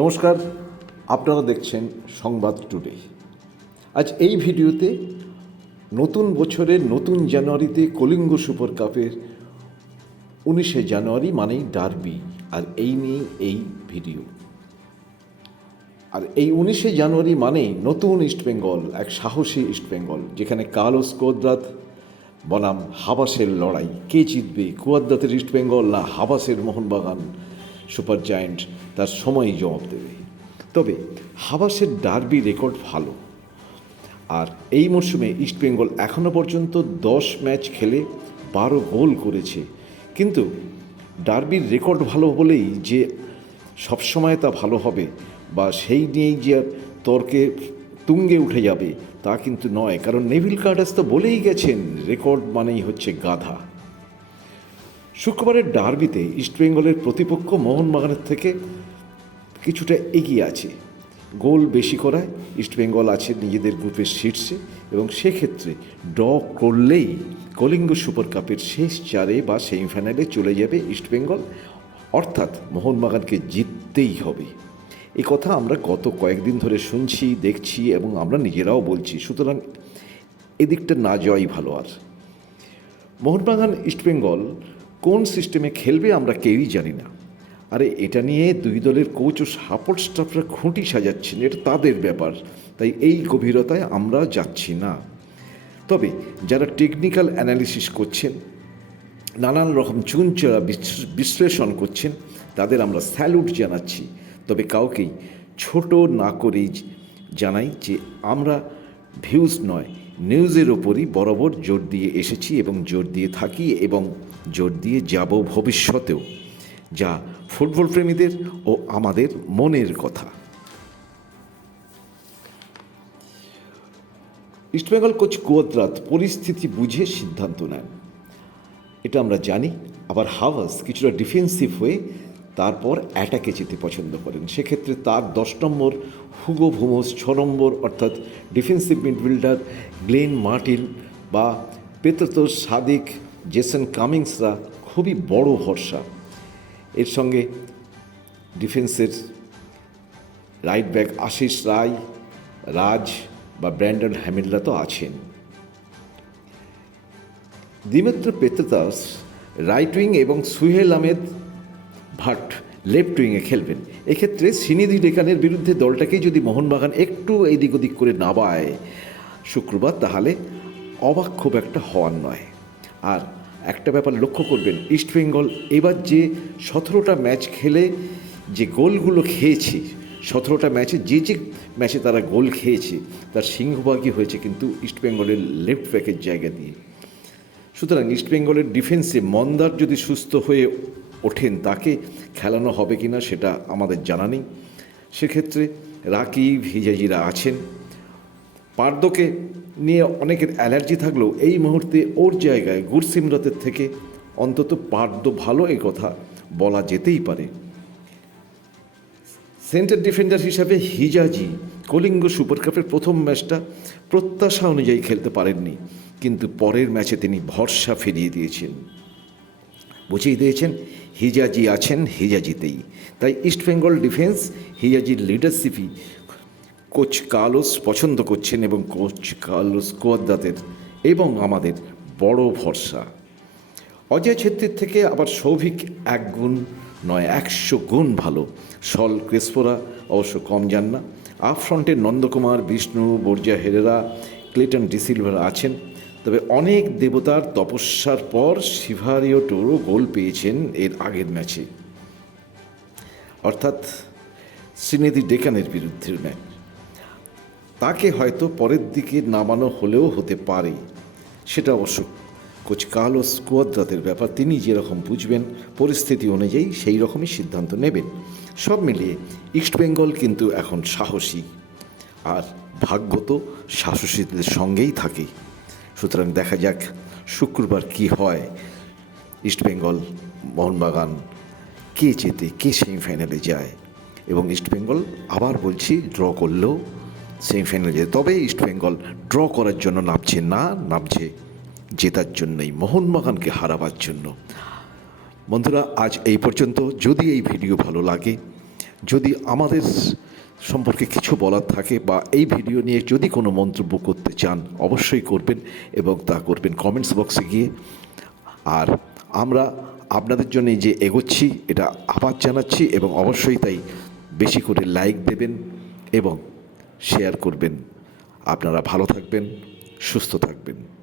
নমস্কার, আপনারা দেখছেন সংবাদ টুডে। আজ এই ভিডিওতে নতুন বছরের নতুন জানুয়ারিতে কলিঙ্গ সুপার কাপের উনিশে জানুয়ারি মানেই ডার্বি, আর এই নিয়ে এই ভিডিও। আর এই উনিশে জানুয়ারি মানেই নতুন ইস্টবেঙ্গল এক সাহসী ইস্টবেঙ্গল যেখানে কালোস কোদ্রাত বনাম হাবাসের লড়াই। কে জিতবে? কুয়াদ্রাতের ইস্টবেঙ্গল না হাবাসের মোহনবাগান? সুপার জায়েন্ট তার সময়ই জবাব দেবে। তবে হাবাসের ডার্বি রেকর্ড ভালো। আর এই মরশুমে ইস্টবেঙ্গল এখনও পর্যন্ত দশ ম্যাচ খেলে বারো গোল করেছে। কিন্তু ডার্বির রেকর্ড ভালো বলেই যে সবসময় তা ভালো হবে বা সেই নিয়েই যে তর্কে তুঙ্গে উঠে যাবে তা কিন্তু নয়। কারণ নেভিল কার্ডাস তো বলেই গেছেন, রেকর্ড মানেই হচ্ছে গাধা। শুক্রবারের ডার্বিতে ইস্টবেঙ্গলের প্রতিপক্ষ মোহনবাগানের থেকে কিছুটা এগিয়ে আছে। গোল বেশি করায় ইস্টবেঙ্গল আছে নিজেদের গ্রুপের শীর্ষে এবং সেক্ষেত্রে ড্র করলেই কলিঙ্গ সুপার কাপের শেষ চারে বা সেমিফাইনালে চলে যাবে ইস্টবেঙ্গল অর্থাৎ মোহনবাগানকে জিততেই হবে। এই কথা আমরা গত কয়েকদিন ধরে শুনছি, দেখছি এবং আমরা নিজেরাও বলছি। সুতরাং এদিকটা না যাওয়াই ভালো আর। মোহনবাগান ইস্টবেঙ্গল কোন সিস্টেমে খেলবে আমরা কেউই জানি না। আরে এটা নিয়ে দুই দলের কোচ ও সাপোর্ট স্টাফরা খুঁটি সাজাচ্ছেন, এটা তাদের ব্যাপার। তাই এই গভীরতায় আমরা যাচ্ছি না। তবে যারা টেকনিক্যাল অ্যানালিসিস করছেন, নানান রকম বিশ্লেষ- বিশ্লেষণ করছেন, তাদের আমরা স্যালুট জানাচ্ছি। তবে কাউকেই ছোট না করেই জানাই যে আমরা ভিউজ নয় নিউজের ওপরই বরাবর জোর দিয়ে এসেছি এবং জোর দিয়ে থাকি এবং জোর দিয়ে যাব ভবিষ্যতেও, যা ফুটবল প্রেমীদের ও আমাদের মনের কথা। ইস্টবেঙ্গল কোচ কুয়াদ্রাত পরিস্থিতি বুঝে সিদ্ধান্ত নেন। এটা আমরা জানি, আবার হাওয়াস কিছুটা ডিফেন্সিভ হয়ে তারপর অ্যাটাকে যেতে পছন্দ করেন। সেক্ষেত্রে তার দশ নম্বর, হুগো ভুমোস ছ নম্বর, অর্থাৎ ডিফেন্সিভ মিডফিল্ডার গ্লেন মার্টিন বা পেত্রতোস সাদিক, জেসন কামিংসরা খুবই বড় ভরসা। এর সঙ্গে ডিফেন্সের রাইট ব্যাক আশিস রায়, রাজ বা ব্র্যান্ডন হ্যামিলরা তো আছেন। দিমিত্র পেত্রতাস রাইট উইং এবং সুহেল আহমেদ ভাট লেফট উইংয়ে খেলবেন। এক্ষেত্রে সিনিদি ডেকানের বিরুদ্ধে দলটাকেই যদি মোহনবাগান একটু এদিক ওদিক করে নাবায় শুক্রবার তাহলে অবাক খুব একটা হওয়ার নয়। আর একটা ব্যাপার লক্ষ্য করবেন ইস্টবেঙ্গল এবার যে সতেরোটা ম্যাচ খেলে যে গোলগুলো খেয়েছে, সতেরোটা ম্যাচে যে যে ম্যাচে তারা গোল খেয়েছে, তার সিংহভাগই হয়েছে কিন্তু ইস্টবেঙ্গলের লেফট ব্যাকের জায়গা দিয়ে। সুতরাং ইস্টবেঙ্গলের ডিফেন্সে মন্দার যদি সুস্থ হয়ে ওঠেন, তাকে খেলানো হবে কি না সেটা আমাদের জানা নেই। সেক্ষেত্রে রাকিব হিজাজিরা আছেন। পার্দকে নিয়ে অনেকের অ্যালার্জি থাকলেও এই মুহূর্তে ওর জায়গায় গুরসিমরতের থেকে অন্তত পার্দ ভালো এ কথা বলা যেতেই পারে। সেন্টার ডিফেন্ডার হিসাবে হিজাজি কলিঙ্গ সুপার কাপের প্রথম ম্যাচটা প্রত্যাশা অনুযায়ী খেলতে পারেননি, কিন্তু পরের ম্যাচে তিনি ভরসা ফিরিয়ে দিয়েছেন। বুঝিয়ে দিয়েছেন, হিজাজি আছেন হিজাজিতেই। তাই ইস্টবেঙ্গল ডিফেন্স হিজাজির লিডারশিপই কোচ কার্লোস পছন্দ করছেন এবং কোচ কার্লোস কোয়াদ্দাতের এবং আমাদের বড় ভরসা। অজয় ছেত্রীর থেকে আবার সৌভিক এক গুণ নয়, একশো গুণ ভালো। সল ক্রেসপোরা অবশ্য কম যান না। আপ ফ্রন্টে Nandakumar, Vishnu, Borja Herrera, Cleiton ডিসিলভার আছেন। তবে অনেক দেবতার তপস্যার পর শিভারিও টোরো গোল পেয়েছেন এর আগের ম্যাচে। অর্থাৎ শ্রীনিধি ডেকানের বিরুদ্ধে ম্যাচ। তাকে হয়তো পরের দিকে নামানো হলেও হতে পারে, সেটা অবশ্য কোচ কার্লোস কুয়াদ্রাতের ব্যাপার। তিনি যেরকম বুঝবেন, পরিস্থিতি অনুযায়ী সেই রকমই সিদ্ধান্ত নেবেন। সব মিলিয়ে ইস্টবেঙ্গল কিন্তু এখন সাহসী, আর ভাগ্য তো সাহসীদের সঙ্গেই থাকে। সুতরাং দেখা যাক শুক্রবার কি হয়। ইস্টবেঙ্গল মোহনবাগান, কে জেতে, কে সেমিফাইনালে যায়। এবং ইস্টবেঙ্গল আবার বলছি ড্র করলেও সেমিফাইনালে যায়। তবে ইস্টবেঙ্গল ড্র করার জন্য নামছে না, নামছে জেতার জন্যই, মোহনবাগানকে হারাবার জন্য। বন্ধুরা, আজ এই পর্যন্ত। যদি এই ভিডিও ভালো লাগে, যদি আমাদের সম্পর্কে কিছু বলার থাকে বা এই ভিডিও নিয়ে যদি কোনো মন্তব্য করতে চান, অবশ্যই করবেন এবং তা করবেন কমেন্টস বক্সে গিয়ে। আর আমরা আপনাদের জন্য যে এগোচ্ছি, এটা আবার জানাচ্ছি এবং অবশ্যই তাই বেশি করে লাইক দেবেন এবং শেয়ার করবেন। আপনারা ভালো থাকবেন, সুস্থ থাকবেন।